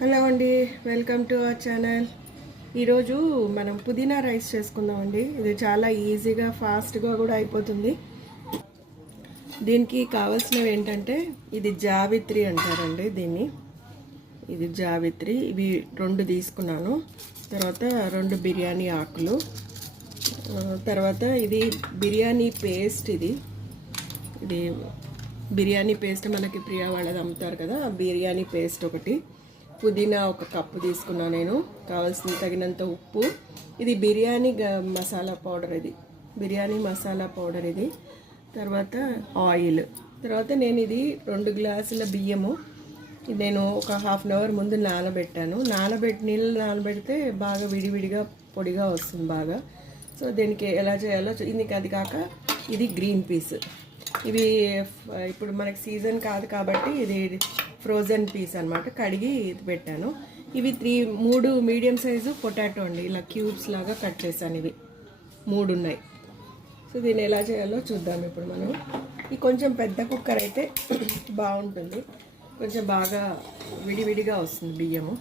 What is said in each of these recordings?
Hello అండి, welcome to our channel. ఈరోజు మనం పుదీనా రైస్ చేసుకుందామండి. ఇది చాలా ఈజీగా ఫాస్ట్గా కూడా అయిపోతుంది. దీనికి కావాల్సినవి ఏంటంటే ఇది జావిత్రి అంటారండి దీన్ని. ఇది జావిత్రి, ఇవి 2 తీసుకున్నాను. తర్వాత 2 బిర్యానీ ఆకులు, తర్వాత ఇది బిర్యానీ పేస్ట్. ఇది బిర్యానీ పేస్ట్ మనకి ప్రియా వాళ్ళది అమ్ముతారు కదా, బిర్యానీ పేస్ట్ ఒకటి. పుదీనా 1 కప్పు తీసుకున్నా నేను. కావాల్సిన తగినంత ఉప్పు. ఇది బిర్యానీ మసాలా పౌడర్, ఇది బిర్యానీ మసాలా పౌడర్ ఇది. తర్వాత ఆయిల్. తర్వాత నేను ఇది 2 గ్లాసుల బియ్యము నేను ఒక హాఫ్ అన్ అవర్ ముందు నానబెట్టాను. నీళ్ళు నానబెడితే బాగా విడివిడిగా పొడిగా వస్తుంది బాగా. సో దీనికి ఎలా చేయాలో ఇందుకు. అది కాక ఇది గ్రీన్ పీస్. ఇవి ఇప్పుడు మనకి సీజన్ కాదు కాబట్టి ఇది ఫ్రోజన్ పీస్ అనమాట. కడిగి ఇది పెట్టాను. ఇవి 3 మీడియం సైజు పొటాటో అండి. ఇలా క్యూబ్స్ లాగా కట్ చేశాను. ఇవి 3 ఉన్నాయి. సో దీన్ని ఎలా చేయాలో చూద్దాం ఇప్పుడు మనం. ఇది కొంచెం పెద్ద కుక్కర్ అయితే బాగుంటుంది, కొంచెం బాగా విడివిడిగా వస్తుంది బియ్యము.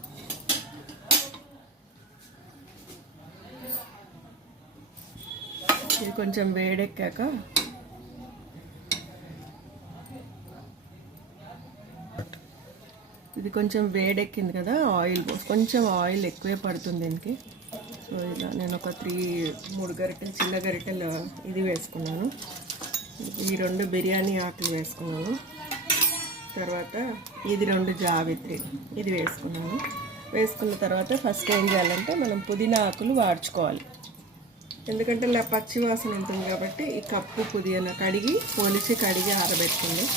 ఇది కొంచెం వేడెక్కాక ఇది కొంచెం వేడెక్కింది కదా, కొంచెం ఆయిల్ ఎక్కువే పడుతుంది దీనికి. సో ఇలా నేను ఒక 3 గరిటెలు, చిన్న గరిటెలు ఇది వేసుకున్నాను. ఈ 2 బిర్యానీ ఆకులు వేసుకున్నాను. తర్వాత ఇది 2 జావిత్రి ఇది వేసుకున్నాను. వేసుకున్న తర్వాత ఫస్ట్ ఏం చేయాలంటే మనం పుదీనా ఆకులు వాడ్చుకోవాలి. ఎందుకంటే ఇలా పచ్చి వాసన ఉంటుంది కాబట్టి ఈ కప్పు పుదీనా కడిగి ఆరబెట్టుకుంది.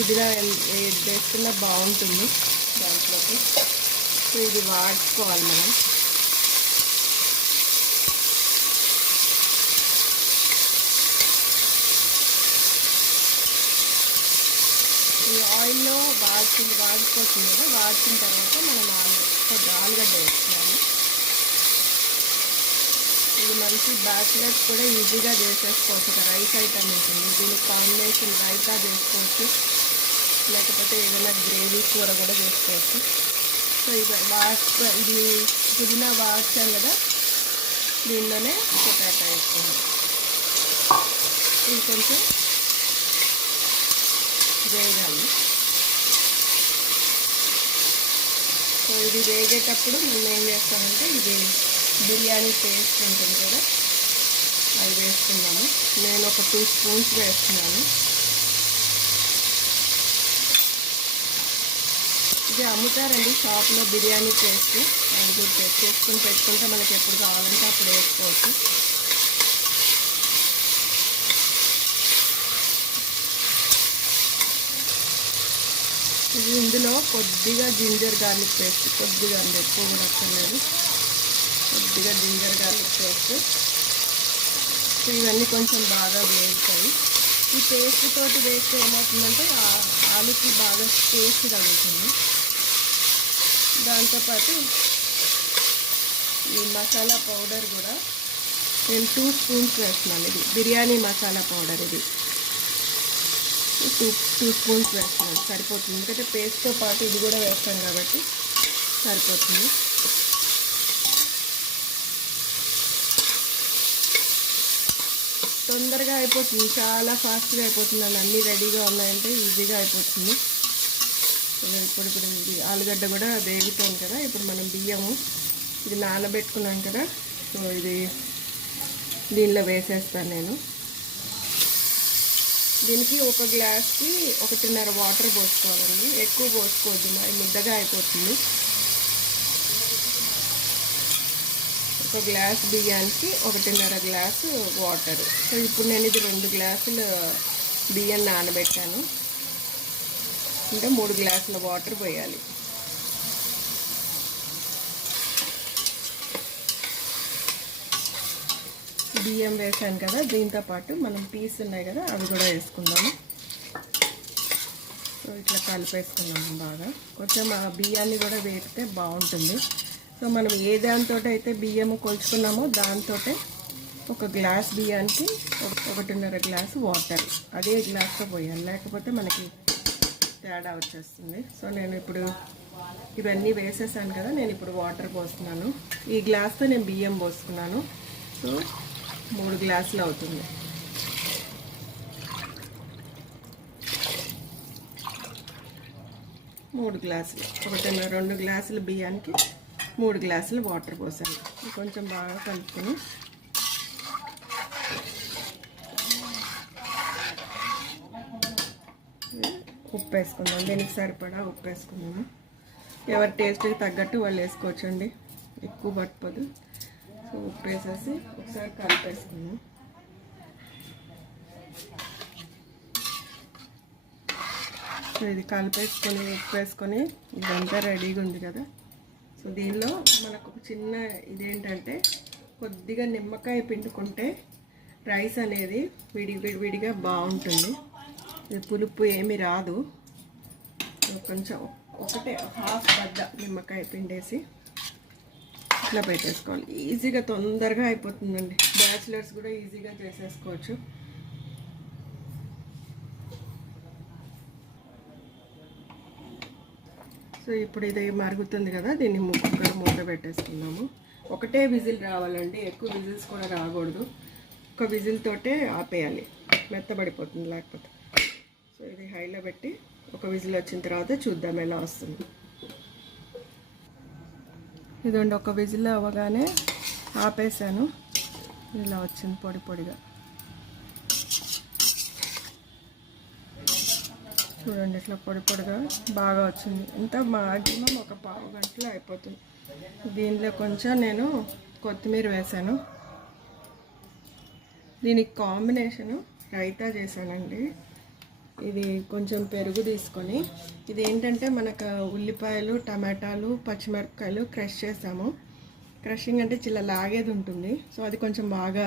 పుదీనా వేసుకున్నా బాగుంటుంది దాంట్లోకి. సో ఇది వాడుకోవాలి మనం. ఈ ఆయిల్లో వాడుకోవచ్చు కదా. వాడిన తర్వాత మనం ఆలుగడ్డ వేసుకోవాలి. ఇది మంచి బ్యాచిలర్స్ కూడా ఈజీగా చేసేసుకోవచ్చు. ఒక రైస్ ఐటమ్ ఉంటుంది. దీనికి కాంబినేషన్ రైతా చేసుకోవచ్చు, లేకపోతే ఏదైనా గ్రేవీ కూర కూడా చేసుకోవచ్చు. సో ఇది పుదీనా వాడ్చాం కదా, దీనిలోనే పొటాటో వేసుకుందాం. ఇది కొంచెం వేగాలి. సో ఇది వేగేటప్పుడు మేము ఏం చేస్తామంటే ఇది బిర్యానీ పేస్ట్ ఉంటుంది కదా, అది వేసుకున్నాము. నేను ఒక 2 స్పూన్స్ వేస్తున్నాను. ఇది అమ్ముతారండి షాప్లో బిర్యానీ పేస్ట్. అది కూడా చేసుకుని పెట్టుకుంటే మనకి ఎప్పుడు కావాలంటే అప్పుడు వేసుకోవచ్చు. ఇది ఇందులో కొద్దిగా జింజర్ గార్లిక్ పేస్ట్, కొద్దిగా అండి, ఎక్కువ కూడా అక్కర్లేదు. కొద్దిగా జింజర్ గార్లిక్ పేస్ట్. సో ఇవన్నీ కొంచెం బాగా వేగుతాయి. ఈ పేస్ట్ తోటి వేస్తే ఏమవుతుందంటే ఆలుకి బాగా టేస్ట్ తగులుతుంది. దాంతోపాటు ఈ మసాలా పౌడర్ కూడా నేను 2 స్పూన్స్ వేస్తున్నాను. ఇది బిర్యానీ మసాలా పౌడర్, ఇది 2 స్పూన్స్ వేస్తున్నాను, సరిపోతుంది. ఎందుకంటే పేస్ట్తో పాటు ఇది కూడా వేస్తాను కాబట్టి సరిపోతుంది. తొందరగా అయిపోతుంది, చాలా ఫాస్ట్గా అయిపోతుంది. అన్నీ రెడీగా ఉన్నాయంటే ఈజీగా అయిపోతుంది. ఇప్పుడు ఇది ఆలుగడ్డ కూడా వేగుతుంది కదా. ఇప్పుడు మనం బియ్యము ఇది నానబెట్టుకున్నాం కదా, సో ఇది దీనిలో వేసేస్తాను నేను. దీనికి 1 గ్లాస్కి 1.5 వాటర్ పోసుకోవాలండి. ఎక్కువ పోసుకోవద్దు, మరి ముద్దగా అయిపోతుంది. 1 గ్లాస్ బియ్యానికి 1.5 గ్లాసు వాటర్. సో ఇప్పుడు నేను ఇది 2 గ్లాసులు బియ్యం నానబెట్టాను. అంటే 3 గ్లాసుల వాటర్ పోయాలి. బియ్యం వేసాను కదా, దీంతో పాటు మనం పీస్ ఉన్నాయి కదా అవి కూడా వేసుకుందాము. సో ఇట్లా కలిపేసుకున్నాము బాగా. కొంచెం ఆ బియ్యాన్ని కూడా వేపితే బాగుంటుంది. సో మనం ఏ దాంతో అయితే బియ్యము కొలుచుకున్నామో దాంతో 1 గ్లాస్ బియ్యానికి 1.5 గ్లాసు వాటర్ అదే గ్లాస్తో పోయాలి. లేకపోతే మనకి తేడా వచ్చేస్తుంది. సో నేను ఇప్పుడు ఇవన్నీ వేసేసాను కదా, నేను ఇప్పుడు వాటర్ పోస్తున్నాను. ఈ గ్లాస్తో నేను బియ్యం పోసుకున్నాను. సో 3 గ్లాసులు అవుతుంది. మూడు గ్లాసులు, 2 గ్లాసులు బియ్యానికి 3 గ్లాసులు వాటర్ పోసాను. కొంచెం బాగా కలుపుకొని ఉప్పు వేసుకుందాం. దీనికి సరిపడా ఉప్పు వేసుకుందాము. ఎవరి టేస్ట్కి తగ్గట్టు వాళ్ళు వేసుకోవచ్చండి, ఎక్కువ పట్టుకోదు. సో ఉప్పు వేసేసి ఒకసారి కలిపేసుకుందాం. సో ఇది కలిపేసుకొని ఉప్పు వేసుకొని ఇదంతా రెడీగా ఉంది కదా. సో దీనిలో మనకు ఒక చిన్న ఇదేంటంటే కొద్దిగా నిమ్మకాయ పిండుకుంటే రైస్ అనేది విడిగా బాగుంటుంది. ఇది పులుపు ఏమి రాదు. కొంచెం ఒకటే హాఫ్ బద్ద నిమ్మకాయ పిండేసి ఇట్లా పెట్టేసుకోవాలి. ఈజీగా తొందరగా అయిపోతుందండి. బ్యాచిలర్స్ కూడా ఈజీగా చేసేసుకోవచ్చు. సో ఇప్పుడు ఇది మరుగుతుంది కదా, దీన్ని కుక్కర్ మూత పెట్టేసుకుందాము. ఒకటే విజిల్ రావాలండి, ఎక్కువ విజిల్స్ కూడా రాకూడదు. ఒక విజిల్ తోటే ఆపేయాలి, మెత్తబడిపోతుంది లేకపోతే. సో ఇది హైలో పెట్టి ఒక విజిల్ వచ్చిన తర్వాత చూద్దాం ఎలా వస్తుంది. ఇదండి, ఒక విజిల్ అవ్వగానే ఆపేసాను. ఇలా వచ్చింది పొడి పొడిగా. చూడండి, ఇట్లా పొడి పొడిగా బాగా వచ్చింది. ఇంత మాక్సిమం ఒక పావు గంటలో అయిపోతుంది. దీనిలో కొంచెం నేను కొత్తిమీర వేసాను. దీనికి కాంబినేషను రైతా చేశానండి. ఇది కొంచెం పెరుగు తీసుకొని, ఇది ఏంటంటే మనకు ఉల్లిపాయలు, టమాటాలు, పచ్చిమిరపకాయలు క్రష్ చేసాము. క్రషింగ్ అంటే చిల్ల లాగేది ఉంటుంది. సో అది కొంచెం బాగా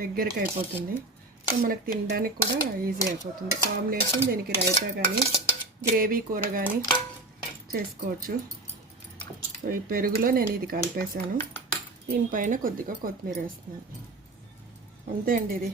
దగ్గరికి అయిపోతుంది. సో మనకు తినడానికి కూడా ఈజీ అయిపోతుంది. కాంబినేషన్ దీనికి రైతా కానీ గ్రేవీ కూర కానీ చేసుకోవచ్చు. సో ఈ పెరుగులో నేను ఇది కలిపేసాను. దీనిపైన కొద్దిగా కొత్తిమీర వేస్తున్నాను. అంతే అండి, ఇది